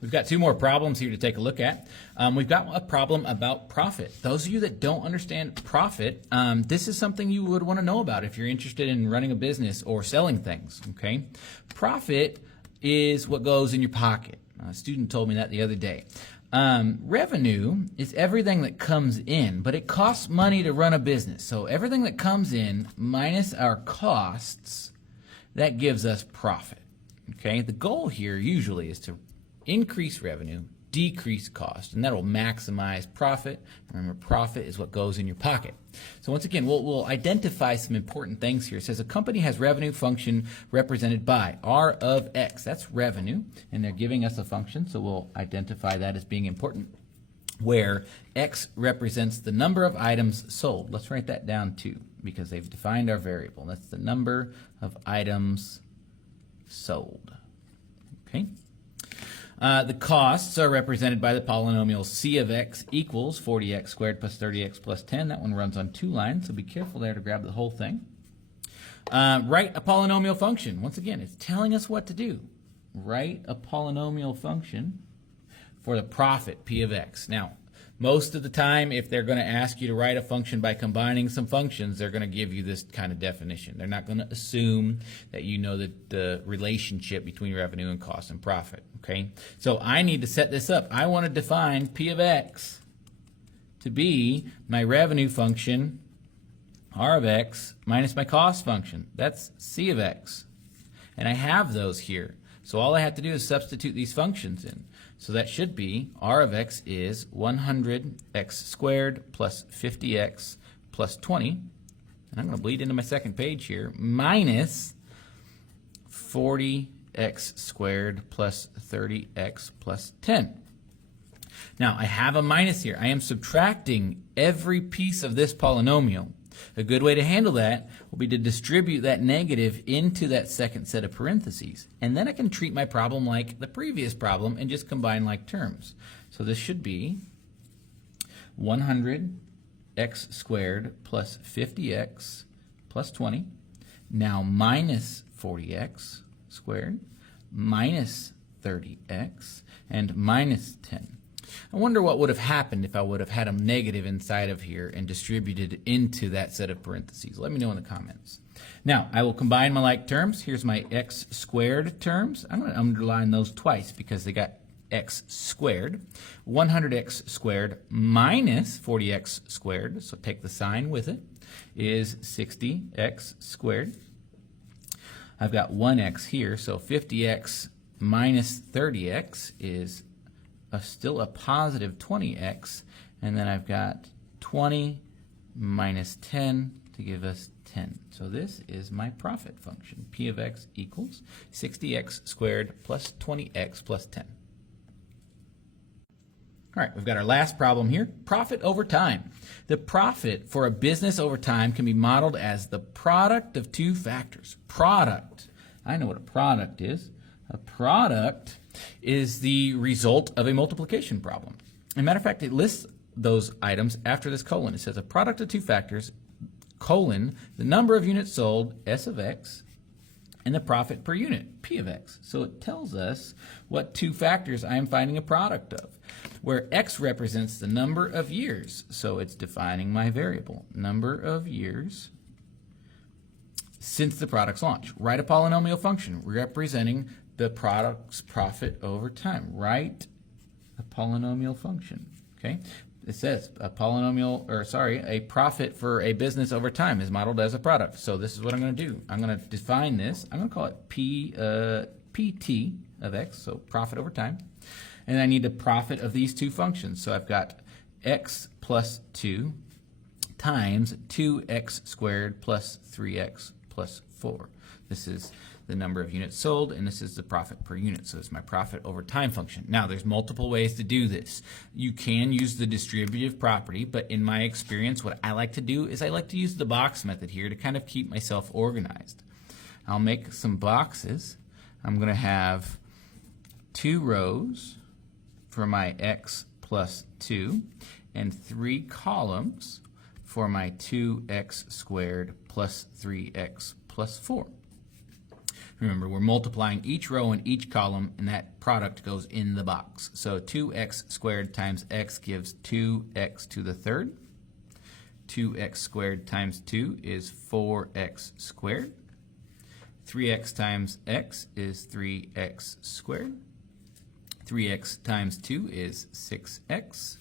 We've got two more problems here to take a look at. We've got a problem about profit. Those of you that don't understand profit, this is something you would want to know about if you're interested in running a business or selling things, okay? Profit is what goes in your pocket. A student told me that the other day. Revenue is everything that comes in, but it costs money to run a business. So everything that comes in minus our costs, that gives us profit, okay? The goal here usually is to increase revenue, decrease cost, and that will maximize profit. Remember, profit is what goes in your pocket. So once again, we'll identify some important things here. It says a company has revenue function represented by R of X. That's revenue, and they're giving us a function, so we'll identify that as being important, where X represents the number of items sold. Let's write that down too, because they've defined our variable. That's the number of items sold. Okay. The costs are represented by the polynomial c of x equals 40x squared plus 30x plus 10. That one runs on two lines, so be careful there to grab the whole thing. Write a polynomial function. Once again, it's telling us what to do. Write a polynomial function for the profit, p of x. Now, most of the time, if they're going to ask you to write a function by combining some functions, they're going to give you this kind of definition. They're not going to assume that you know the relationship between revenue and cost and profit, okay? So I need to set this up. I want to define p of x to be my revenue function, r of x, minus my cost function. That's c of x. And I have those here. So all I have to do is substitute these functions in. So that should be r of x is 100x squared plus 50x plus 20. And I'm going to bleed into my second page here, minus 40x squared plus 30x plus 10. Now, I have a minus here. I am subtracting every piece of this polynomial. A good way to handle that will be to distribute that negative into that second set of parentheses. And then I can treat my problem like the previous problem and just combine like terms. So this should be 100x squared plus 50x plus 20. Now minus 40x squared minus 30x and minus 10. I wonder what would have happened if I would have had a negative inside of here and distributed into that set of parentheses. Let me know in the comments. Now, I will combine my like terms. Here's my x squared terms. I'm going to underline those twice because they got x squared. 100x squared minus 40x squared, so take the sign with it, is 60x squared. I've got 1x here, so 50x minus 30x is still a positive 20x, and then I've got 20 minus 10 to give us 10. So this is my profit function. P of x equals 60x squared plus 20x plus 10. All right, we've got our last problem here, profit over time. The profit for a business over time can be modeled as the product of two factors. Product, I know what a product is. A product is the result of a multiplication problem. As a matter of fact, it lists those items after this colon. It says a product of two factors, colon, the number of units sold, S of x, and the profit per unit, P of x. So it tells us what two factors I am finding a product of, where x represents the number of years. So it's defining my variable, number of years since the product's launch. Write a polynomial function representing the product's profit over time. Write a polynomial function, okay? It says a profit for a business over time is modeled as a product. So this is what I'm going to do. I'm going to define this. I'm going to call it PT of x, so profit over time. And I need the profit of these two functions. So I've got x plus 2 times 2x squared plus 3x plus 4. This is the number of units sold, and this is the profit per unit. So it's my profit over time function. Now, there's multiple ways to do this. You can use the distributive property, but in my experience, what I like to do is I like to use the box method here to kind of keep myself organized. I'll make some boxes. I'm going to have 2 rows for my x plus 2 and 3 columns for my 2x squared plus 3x plus 4. Remember, we're multiplying each row and each column, and that product goes in the box. So 2x squared times x gives 2x to the third. 2x squared times 2 is 4x squared. 3x times x is 3x squared. 3x times 2 is 6x.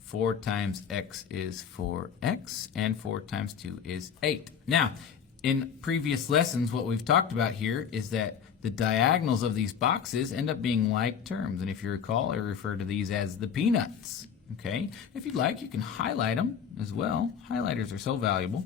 4 times x is 4x, and 4 times 2 is 8. Now, in previous lessons, what we've talked about here is that the diagonals of these boxes end up being like terms. And if you recall, I refer to these as the peanuts. Okay? If you'd like, you can highlight them as well. Highlighters are so valuable.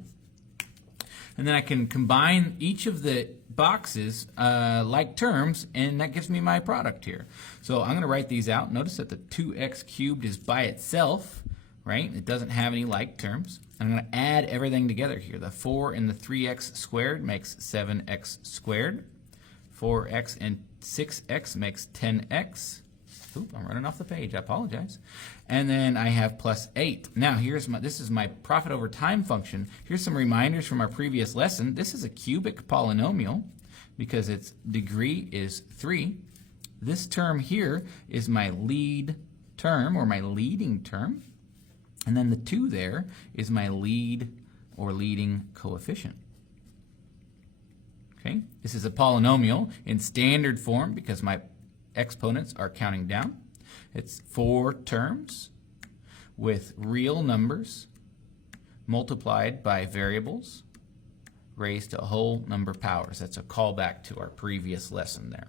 And then I can combine each of the boxes like terms, and that gives me my product here. So I'm going to write these out. Notice that the 2x cubed is by itself, right? It doesn't have any like terms. I'm going to add everything together here. The 4 and the 3x squared makes 7x squared. 4x and 6x makes 10x. Oop, I'm running off the page. I apologize. And then I have plus 8. Now, this is my profit over time function. Here's some reminders from our previous lesson. This is a cubic polynomial because its degree is 3. This term here is my lead term, or my leading term. And then the 2 there is my lead or leading coefficient. Okay? This is a polynomial in standard form because my exponents are counting down. It's 4 terms with real numbers multiplied by variables raised to a whole number powers. That's a callback to our previous lesson there.